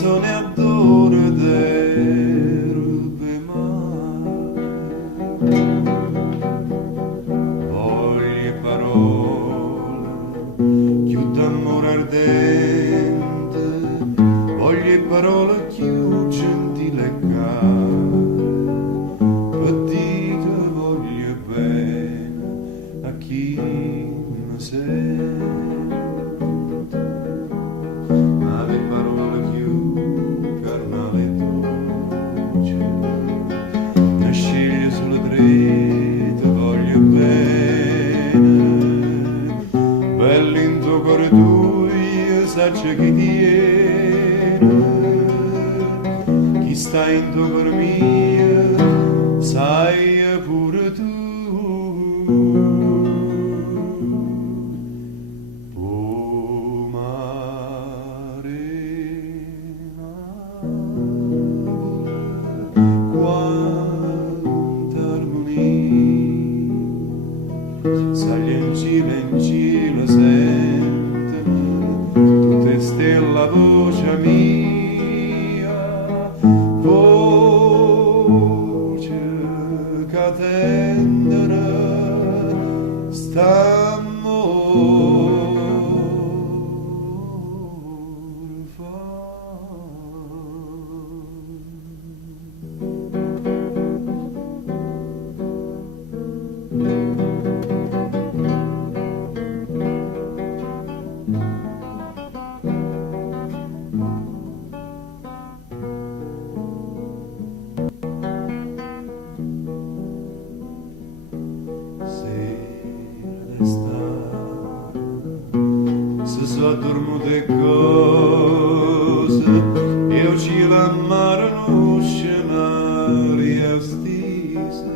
canzone adoro d'erbe mare, voglio parole più d'amore ardente, voglio parole più gentile e care, per dire voglio bene a chi mi sente. Ma le parole più carnali e dolci ne sceglie sulle dritte, voglio bene, bello in tuo cuore tu, io saccio chi tiene, chi sta in tuo cuore mio, sai pure tu. Sali in giro sentono tutte stelle a voce mia, voce che tenderà st'amore fa. Se so dormute cose e il cielo a mare non scenario stisa,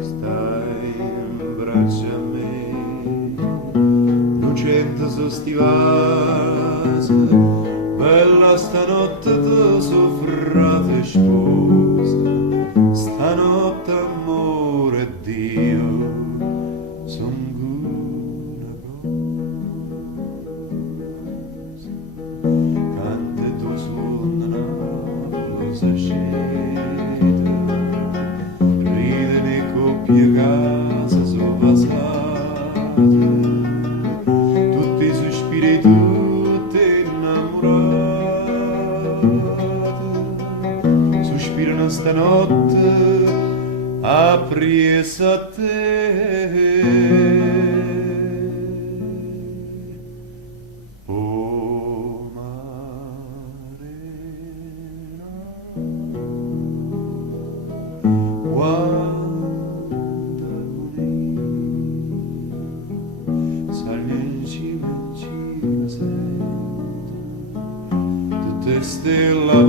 stai in braccio a me, non c'entra sostivase, bella stanotte tu soffrate sposa, stanotte amore e Dio son una cosa, canta tu suona una blusa sceta, ride le coppie casa sono passate, tutti i sospiri tutte innamorate, sospirano stanotte appresso a te. Oh Marina, quanta agonia, sali in cima sento tutte stelle a